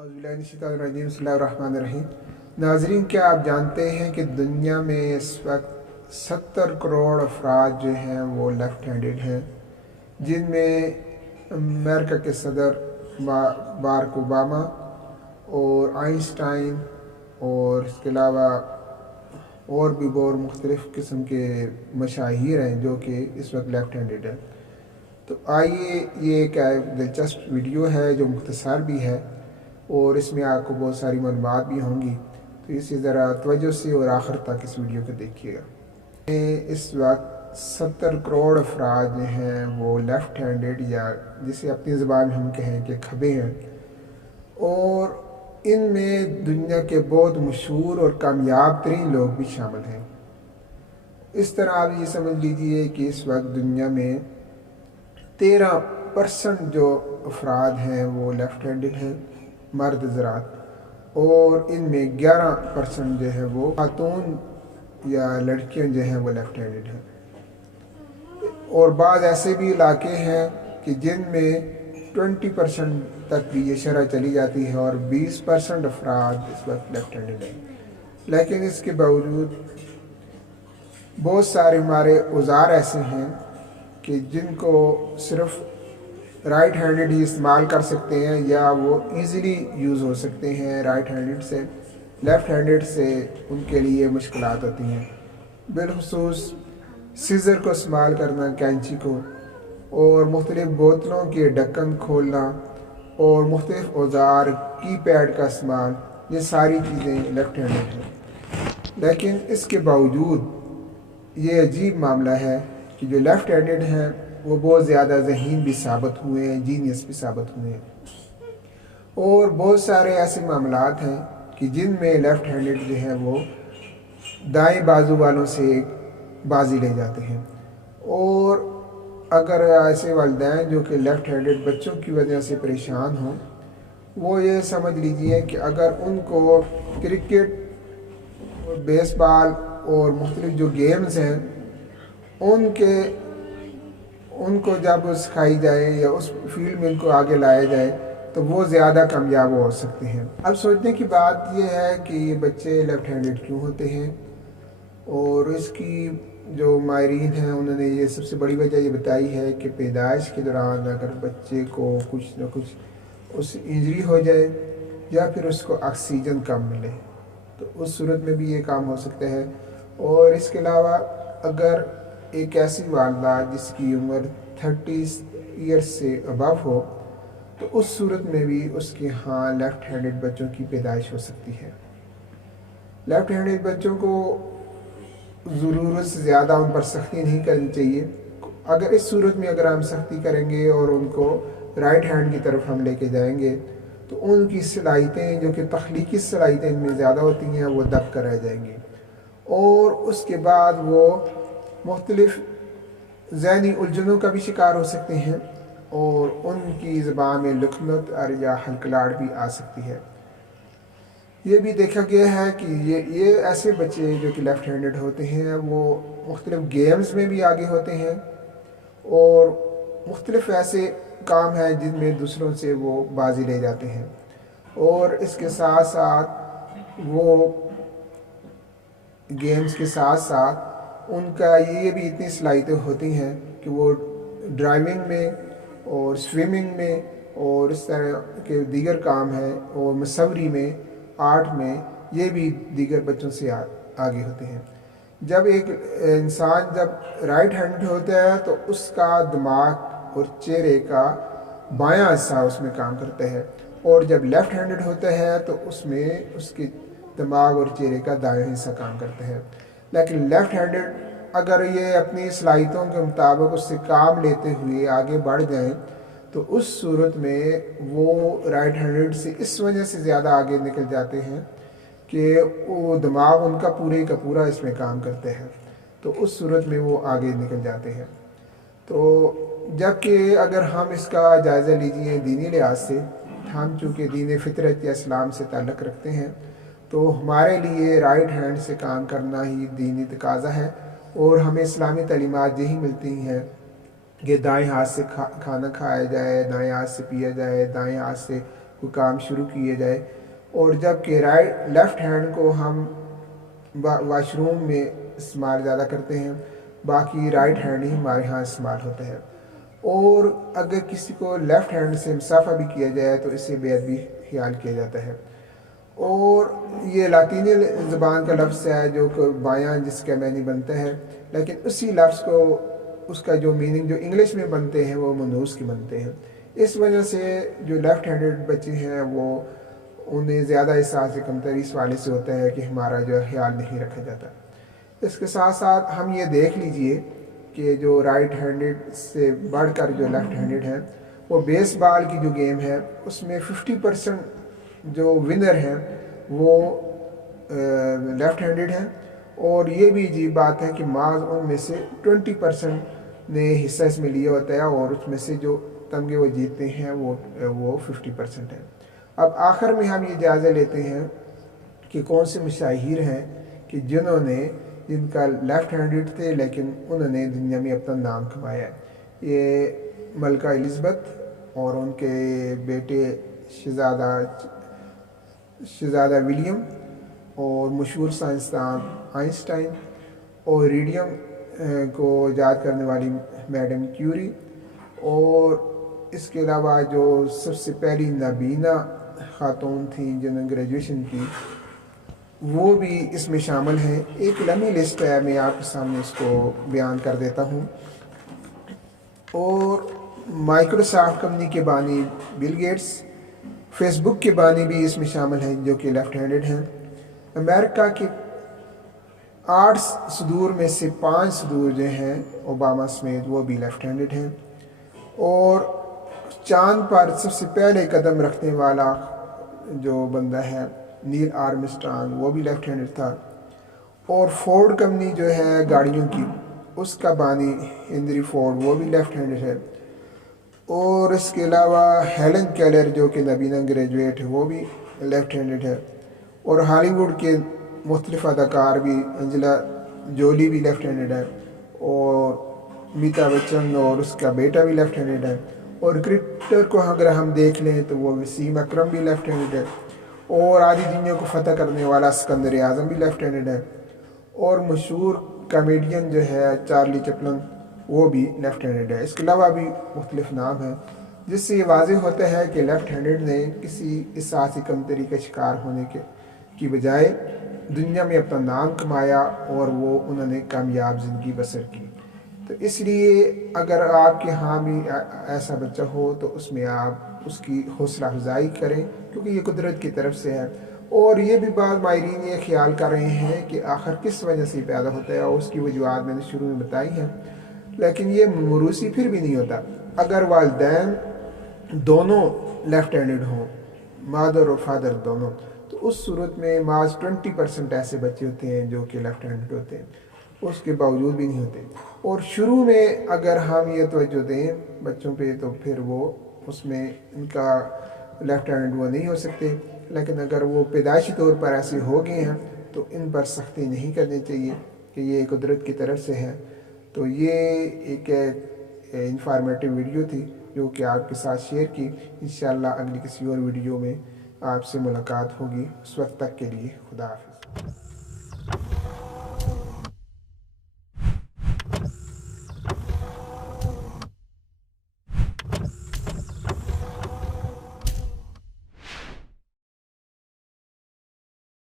बिस्मिल्लाहिर्रहमानिर्रहीम। नाज़रीन, क्या आप जानते हैं कि दुनिया में इस वक्त 70 करोड़ अफराद जो हैं वो लेफ़्ट हैंडेड हैं, जिनमें अमेरिका के सदर बारक ओबामा और आइंस्टाइन और इसके अलावा और भी बहुत मुख्तलिफ़ किस्म के मशाहिर हैं जो कि इस वक्त लेफ़्ट हैंडेड हैं। तो आइए, ये एक दिलचस्प वीडियो है जो मुख्तसर भी है और इसमें आपको बहुत सारी मालूमात भी होंगी, तो इसे ज़रा तवज्जो से और आखिर तक इस वीडियो को देखिएगा। इस वक्त 70 करोड़ अफराद जो हैं वो लेफ़्ट हैंडेड या जिसे अपनी ज़बान में हम कहें कि खबे हैं, और इनमें दुनिया के बहुत मशहूर और कामयाब तरीन लोग भी शामिल हैं। इस तरह आप ये समझ लीजिए कि इस वक्त दुनिया में 13% जो अफराद हैं वो लेफ़्ट हैंडेड हैं, मर्द ज़रात, और इनमें 11% जो है वो खातून या लड़कियां जो हैं वो लेफ़्ट हैंडेड हैं। और बाद ऐसे भी इलाके हैं कि जिनमें 20% तक भी ये शरह चली जाती है और 20% अफराद इस वक्त लेफ़्ट हैंडेड हैं। लेकिन इसके बावजूद बहुत सारे हमारे औज़ार ऐसे हैं कि जिनको सिर्फ़ राइट हैंडेड ही इस्तेमाल कर सकते हैं या वो इजीली यूज़ हो सकते हैं राइट हैंडेड से। लेफ़्ट हैंडेड से उनके लिए मुश्किलात होती हैं, बिलखुसूस सीज़र को इस्तेमाल करना, कैंची को, और मुख्तलिफ़ बोतलों के ढक्कन खोलना और मुख्तलिफ़ औज़ार कीपैड का इस्तेमाल, ये सारी चीज़ें लेफ़्ट हैंडेड हैं। लेकिन इसके बावजूद ये अजीब मामला है कि जो लेफ़्ट हैंडेड हैं वो बहुत ज़्यादा ज़हीन भी साबित हुए हैं, जीनियस भी साबित हुए हैं। और बहुत सारे ऐसे मामलात हैं कि जिनमें लेफ़्ट हैंडेड जो है वो दाएं बाजू वालों से बाजी ले जाते हैं। और अगर ऐसे वालिदैन जो कि लेफ़्ट हैंडेड बच्चों की वजह से परेशान हों, वो ये समझ लीजिए कि अगर उनको क्रिकेट, बेसबॉल और मुख्तलिफ़ जो गेम्स हैं उनको जब सिखाई जाए या उस फील्ड में उनको आगे लाया जाए तो वो ज़्यादा कामयाब हो सकते हैं। अब सोचने की बात यह है कि ये बच्चे लेफ़्ट हैंडेड क्यों होते हैं, और इसकी जो माहिरीन हैं उन्होंने ये सबसे बड़ी वजह ये बताई है कि पैदाइश के दौरान अगर बच्चे को कुछ ना कुछ उस इंजरी हो जाए या फिर उसको ऑक्सीजन कम मिले तो उस सूरत में भी ये काम हो सकता है। और इसके अलावा अगर एक ऐसी वालदा जिसकी उम्र 30 ईयर्स से अबव हो तो उस सूरत में भी उसके यहाँ लेफ़्ट हैंडेड बच्चों की पैदाइश हो सकती है। लेफ़्ट हैंडेड बच्चों को ज़रूरत से ज़्यादा उन पर सख्ती नहीं करनी चाहिए। अगर इस सूरत में अगर हम सख्ती करेंगे और उनको राइट हैंड की तरफ हम लेके जाएंगे तो उनकी सलाहियतें जो कि तख्लीकी सलाहियतें इनमें ज़्यादा होती हैं वो दब कर रह जाएंगी, और उसके बाद वो मुख्तलिफ़ ज़हनी उलझनों का भी शिकार हो सकते हैं और उनकी ज़बान में लुकनत और या हलकलाहट भी आ सकती है। ये भी देखा गया है कि ये ऐसे बच्चे जो कि लेफ़्ट हैंडेड होते हैं वो मुख्तलिफ़ गेम्स में भी आगे होते हैं और मुख्तलिफ़ ऐसे काम हैं जिनमें दूसरों से वो बाजी ले जाते हैं, और इसके साथ साथ वो गेम्स के साथ साथ उनका ये भी इतनी सलाहियतें होती हैं कि वो ड्राइविंग में और स्विमिंग में और इस तरह के दीगर काम हैं, और मसवरी में, आर्ट में, ये भी दीगर बच्चों से आगे होते हैं। जब एक इंसान जब राइट हैंडेड होता है तो उसका दिमाग और चेहरे का बायां हिस्सा उसमें काम करता है, और जब लेफ़्ट हैंडेड होता है तो उसमें उसके दिमाग और चेहरे का दायां हिस्सा काम करता है। लेकिन लेफ़्ट हैंडेड अगर ये अपनी सलाहियतों के मुताबिक उससे काम लेते हुए आगे बढ़ जाएं तो उस सूरत में वो राइट हैंडेड से इस वजह से ज़्यादा आगे निकल जाते हैं कि वो दिमाग उनका पूरे का पूरा इसमें काम करते हैं, तो उस सूरत में वो आगे निकल जाते हैं। तो जबकि अगर हम इसका जायज़ा लीजिए दीनी लिहाज से, हम चूँकि दीन फितरत या इस्लाम से ताल्लुक़ रखते हैं तो हमारे लिए राइट हैंड से काम करना ही दीनी तकाज़ा है, और हमें इस्लामी तालीमात यही मिलती हैं कि दाएं हाथ से खाना खाया जाए, दाएं हाथ से पिया जाए, दाएं हाथ से وہ کام شروع کیا جائے، اور جب کہ لیفٹ ہینڈ کو ہم واش روم میں استعمال زیادہ کرتے ہیں، باقی رائٹ ہینڈ ہی ہمارے ہاں استعمال ہوتا ہے۔ اور اگر کسی کو لیفٹ ہینڈ سے مسافہ بھی کیا جائے تو اس سے بے ادبی خیال کیا جاتا ہے۔ اور یہ لاطینی زبان کا لفظ ہے جو کہ بایاں جس کا معنی بنتا ہے، لیکن اسی لفظ کو اس کا جو میننگ جو انگلش میں بنتے ہیں وہ منحوس کے بنتے ہیں۔ اس وجہ سے جو لیفٹ ہینڈڈ بچے ہیں وہ انہیں زیادہ احساس کمتری اس والے سے ہوتا ہے کہ ہمارا جو خیال نہیں رکھا جاتا۔ اس کے ساتھ ساتھ ہم یہ دیکھ لیجئے کہ جو رائٹ ہینڈڈ سے بڑھ کر جو لیفٹ ہینڈڈ ہیں، وہ بیس بال کی جو گیم ہے اس میں 50% جو ونر ہیں وہ لیفٹ ہینڈڈ ہیں، اور یہ بھی عجیب بات ہے کہ بعض ان میں سے 20% نے حصہ اس میں لیا ہوتا ہے، اور اس میں سے جو تمغے وہ جیتتے ہیں وہ 50% ہیں۔ اب آخر میں ہم یہ جائزہ لیتے ہیں کہ کون سے مشاہیر ہیں کہ جن کا لیفٹ ہینڈڈ تھے لیکن انہوں نے دنیا میں اپنا نام کمایا ہے۔ یہ ملکہ الزبتھ اور ان کے بیٹے شہزادہ ولیم، اور مشہور سائنسدان آئنسٹائن، اور ریڈیم کو ایجاد کرنے والی میڈم کیوری، اور اس کے علاوہ جو سب سے پہلی نابینا خاتون تھیں جنہوں نے گریجویشن کی، وہ بھی اس میں شامل ہیں۔ ایک لمبی لسٹ ہے، میں آپ کے سامنے اس کو بیان کر دیتا ہوں۔ اور مائکروسافٹ کمپنی کے بانی بل گیٹس، فیس بک کے بانی بھی اس میں شامل ہیں جو کہ لیفٹ ہینڈڈ ہیں۔ امریکہ کے 8 صدور میں سے 5 صدور جو ہیں اوباما سمیت وہ بھی لیفٹ ہینڈڈ ہیں۔ اور چاند پر سب سے پہلے قدم رکھنے والا جو بندہ ہے نیل آرمسٹرانگ، وہ بھی لیفٹ ہینڈڈ تھا۔ اور فورڈ کمپنی جو ہے گاڑیوں کی، اس کا بانی ہنری فورڈ، وہ بھی لیفٹ ہینڈڈ ہے۔ اور اس کے علاوہ ہیلن کیلر جو کہ نابینا گریجویٹ ہے، وہ بھی لیفٹ ہینڈڈ ہے۔ اور ہالی ووڈ کے مختلف اداکار بھی، انجلا جولی بھی لیفٹ ہینڈڈ ہے، اور امیتابھ بچن اور اس کا بیٹا بھی لیفٹ ہینڈڈ ہے۔ اور کرکٹر کو اگر ہم دیکھ لیں تو وہ وسیم اکرم بھی لیفٹ ہینڈڈ ہے، اور آدھی دنیا کو فتح کرنے والا سکندر اعظم بھی لیفٹ ہینڈڈ ہے۔ اور مشہور کامیڈین جو ہے چارلی چپلن، وہ بھی لیفٹ ہینڈڈ ہے۔ اس کے علاوہ بھی مختلف نام ہیں، جس سے یہ واضح ہوتا ہے کہ لیفٹ ہینڈڈ نے کسی احساسی کمتری کا شکار ہونے کی بجائے دنیا میں اپنا نام کمایا، اور وہ انہوں نے کامیاب زندگی بسر کی۔ تو اس لیے اگر آپ کے ہاں بھی ایسا بچہ ہو تو اس میں آپ اس کی حوصلہ افزائی کریں، کیونکہ یہ قدرت کی طرف سے ہے۔ اور یہ بھی بعض ماہرین یہ خیال کر رہے ہیں کہ آخر کس وجہ سے پیدا ہوتا ہے، اور اس کی وجوہات میں نے شروع میں بتائی ہیں، لیکن یہ موروثی پھر بھی نہیں ہوتا۔ اگر والدین دونوں لیفٹ ہینڈڈ ہوں، مادر اور فادر دونوں، تو اس صورت میں محض 20% ایسے بچے ہوتے ہیں جو کہ لیفٹ ہینڈڈ ہوتے ہیں، اس کے باوجود بھی نہیں ہوتے۔ اور شروع میں اگر ہم یہ توجہ دیں بچوں پہ تو پھر وہ اس میں ان کا لیفٹ ہینڈڈ وہ نہیں ہو سکتے، لیکن اگر وہ پیدائشی طور پر ایسے ہو گئے ہیں تو ان پر سختی نہیں کرنی چاہیے کہ یہ قدرت کی طرف سے ہے۔ تو یہ ایک انفارمیٹیو ویڈیو تھی جو کہ آپ کے ساتھ شیئر کی۔ انشاءاللہ اگلی کسی اور ویڈیو میں آپ سے ملاقات ہوگی۔ اس وقت تک کے لیے خدا حافظ۔